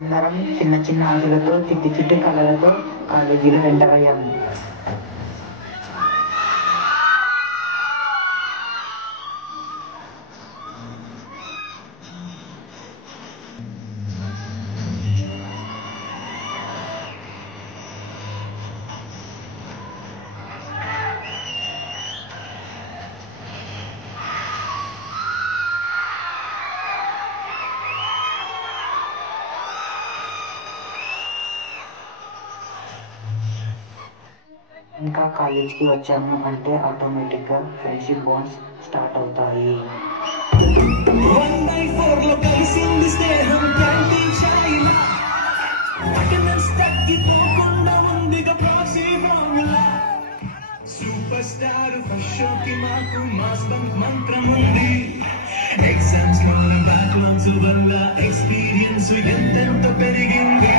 అందరం చిన్న చిన్న ఆశలతో చిట్టి చిట్టి కళలతో కాలేజీలో ఎంటర్ అయ్యాము. ఇంకా కాలేజ్కి వచ్చాము అంటే ఆటోమేటిక్గా ఫ్రెండ్షిప్ బాండ్స్ స్టార్ట్ అవుతాయి. సూపర్ స్టార్ ఫషోకి మాకు మాస్టన్ మంత్రం ఉంది. ఎగ్జామ్స్ లో బ్యాక్లాగ్స్ వల్ల ఎక్స్పీరియన్స్ ఎంతెంత పెరిగింది.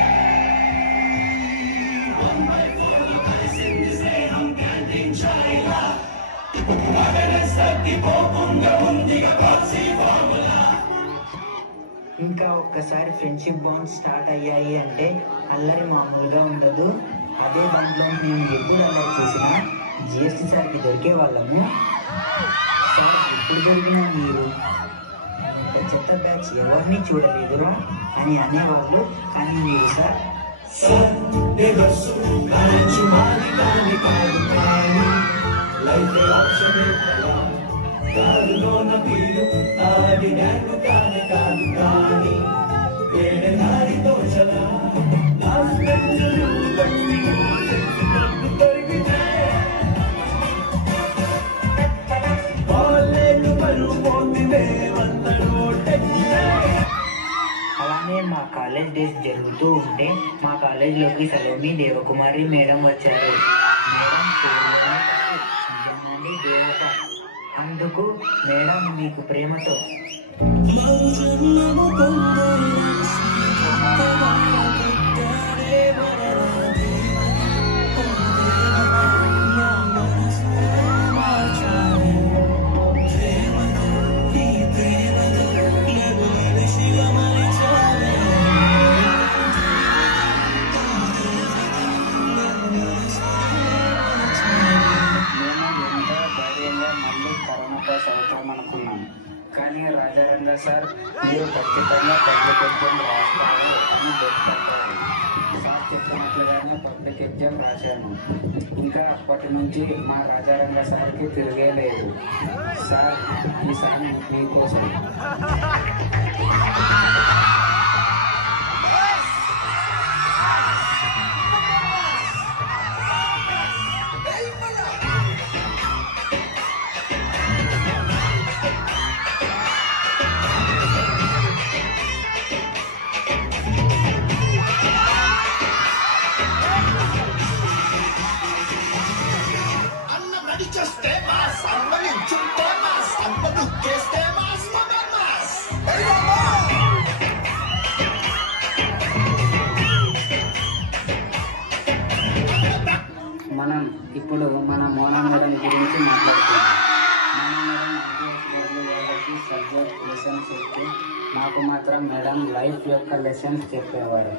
ఇంకా ఒక్కసారి ఫ్రెండ్షిప్ బాండ్స్ స్టార్ట్ అయ్యాయి అంటే అల్లరి మామూలుగా ఉండదు. అదే దాంట్లో మేము ఎప్పుడు అల్లరి చేసినా జిఎస్టీ సార్కి దొరికే వాళ్ళము. సార్ ఎప్పుడు దొరికినా మీరు ఇంత చెత్త బ్యాచ్ ఎవరిని చూడలేదురా అని అనేవాళ్ళు. కానీ మీరు సార్ అలానే మా కాలేజ్ డేస్ జరుగుతూ ఉంటే మా కాలేజ్లోకి సలోమి దేవకుమారి మేడం వచ్చారు. మేడం నిజంగానే దేవత. అందుకు మేడం మీకు ప్రేమతో కానీ రాజారంగ సార్ మీరు ఖచ్చితంగా పబ్లిక్ ఎగ్జామ్ రాస్తారా అని చెప్పారు. సార్ చెప్పినట్లుగానే పబ్లిక్ ఎగ్జామ్ రాశాను. ఇంకా అప్పటి నుంచి మా రాజారంగ సార్కి తిరిగే లేదు. సార్ ఈ సార్ మీకోసం. మనం ఇప్పుడు మన మోనా మేడం గురించి మాట్లాడుతున్నాం. మోనా మేడం సబ్జెక్ట్ లెసన్స్ చెప్తే మాకు మాత్రం మేడం లైఫ్ యొక్క లెసన్స్ చెప్పేవారు.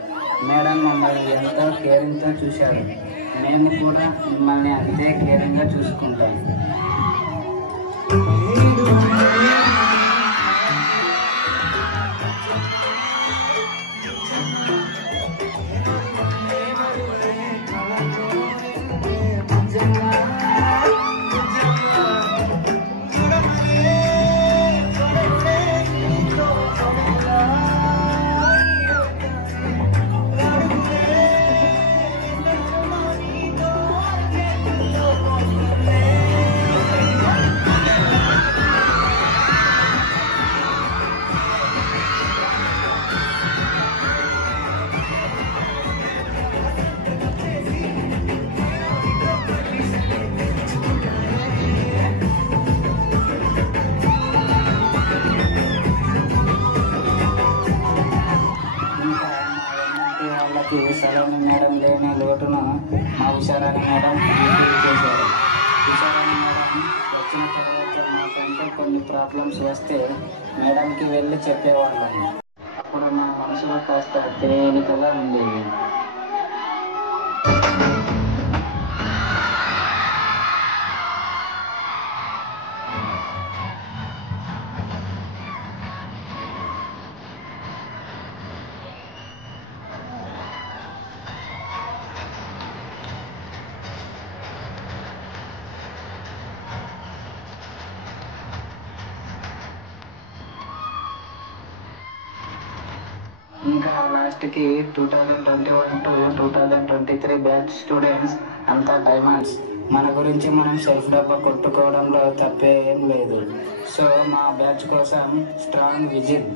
మేడం మమ్మల్ని ఎంతో కేరింగ్తో చూశారు. మేము కూడా మిమ్మల్ని అంతే కేరింగ్గా చూసుకుంటాం. సలోమి మేడం లేని లోటును మా ఉషారాణి మేడం చేశారు. ఉషారాణి మేడం వచ్చిన తర్వాత మాకంటే కొన్ని ప్రాబ్లమ్స్ వస్తే మేడంకి వెళ్ళి చెప్పేవాళ్ళం. ఇప్పుడు మన మనసులో కాస్త తేలికగా ఉండేది. ఇంకా లాస్ట్కి 2021 to 2023 బ్యాచ్ స్టూడెంట్స్ అంతా డైమండ్స్. మన గురించి మనం సెల్ఫ్ డబ్బా కొట్టుకోవడంలో తప్పే ఏం లేదు. సో మా బ్యాచ్ కోసం స్ట్రాంగ్ విజిల్.